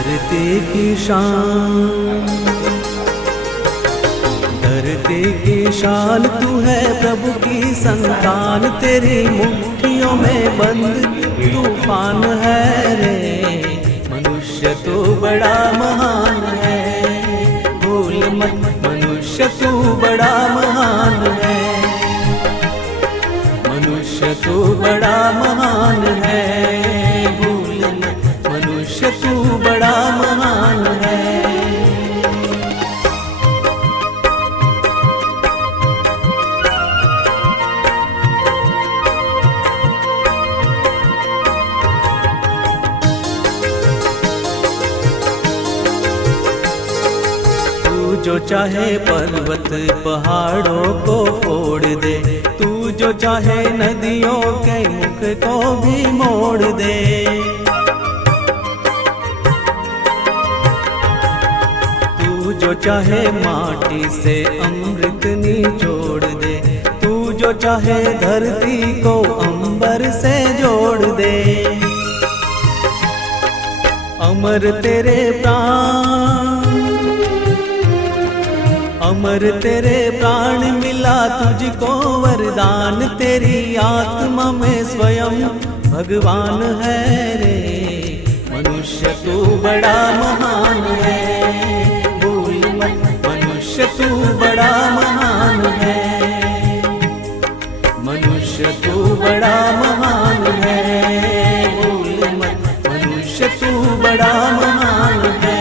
धरती की शान, धरती की शान तू है प्रभु की संतान, तेरी मुट्ठियों में बंद तूफान है रे। मनुष्य तू बड़ा महान है, भूल मत मनुष्य तू बड़ा महान है, मनुष्य तू बड़ा महान है, भूल मत मनुष्य तू बड़ा महान है। जो चाहे पर्वत पहाड़ों को फोड़ दे, तू जो चाहे नदियों के मुख को भी मोड़ दे। तू जो चाहे माटी से अमृत निचोड़ दे, तू जो चाहे धरती को अंबर से जोड़ दे। अमर तेरे प्राण, अमर तेरे प्राण मिला तुझको वरदान, तेरी आत्मा में स्वयं भगवान है रे। मनुष्य तू बड़ा महान है, भूल मत मनुष्य तू बड़ा महान है, मनुष्य तू बड़ा महान है, भूल मत मनुष्य तू बड़ा महान है।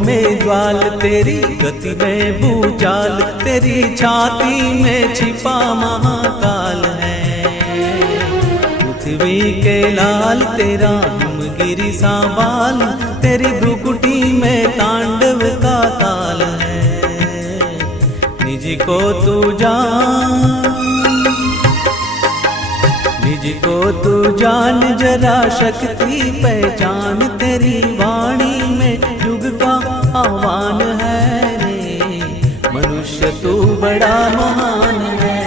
में ज्वाल तेरी गति में भूचाल, तेरी छाती में छिपा महाकाल है। पृथ्वी के लाल तेरा हिमगिरी सा बाल, तेरी भ्रुकुटी में तांडव का ताल है। निज को तू जान, निज को तू जान जरा शक्ति पहचान, तेरी वाणी में युग का आह्वान है रे। मनुष्य तू बड़ा महान है,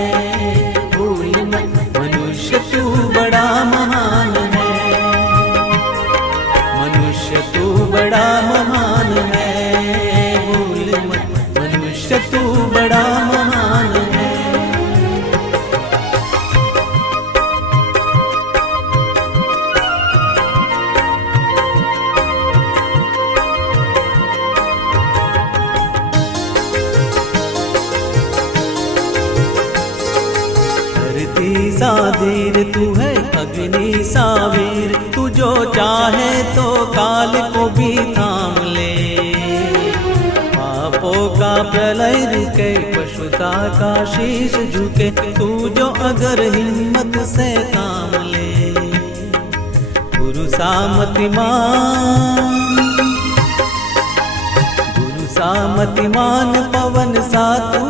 भूल मत मनुष्य तू बड़ा महान है, मनुष्य तू बड़ा महान है, भूल मत मनुष्य तू बड़ा महान है। सा धीर तू है अग्नि सा वीर, तू जो चाहे तो काल को भी थाम ले। पापों का प्रलय रुके, पशुता का शीश झुके, तू जो अगर हिम्मत से काम ले। गुरु सामतिमान, गुरु सामतिमान पवन सा तू